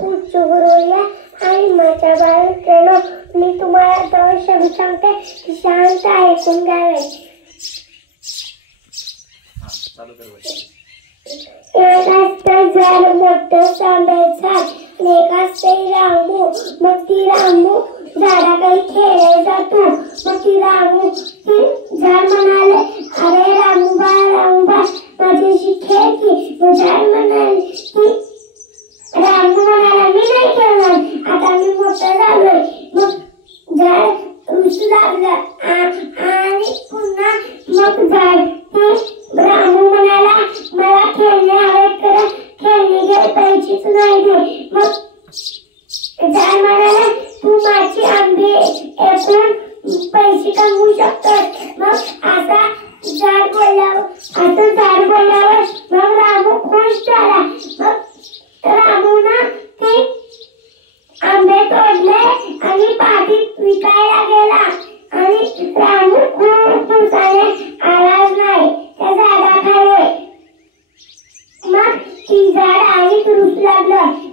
पुच्चुगुरुया आणि माझ्या बाळांनो, मी तुम्हाला दोन शब्द सांगते, शांत ऐकून घ्यावे. एक असतं झाड मोठं सांभाळायचं आणि एक असतं रामू. मग ती रामू झाडाखाली खेळायला जातो. मग ती रामू ती झाड म्हणाले, अरे रामू बाळ माझ्याशी खेळ की. मग झाड म्हणाले की रामू म्हणाला, मी नाही खेळणार, आता मी मोठं झालोय. मग झाड रुसू लागलं आणि पुन्हा मग झाड रामू म्हणाला, मला खेळणे हवेत कर, खेळणे घे, पैसेच नाही दे. मग झाड म्हणाला, तू माझी आंबे ऐकून पैसे कमवू शकतोस. मग आता झाड बोलल्यावर मग रामू खुश झाला. मग रामूनं ते आंबे तोडले आणि पाठीत विकायला गेला आणि रामू खूप दिवसाने आलाच नाही त्या झाडाखाली. मग ती झाड आणि रुसू लागलं.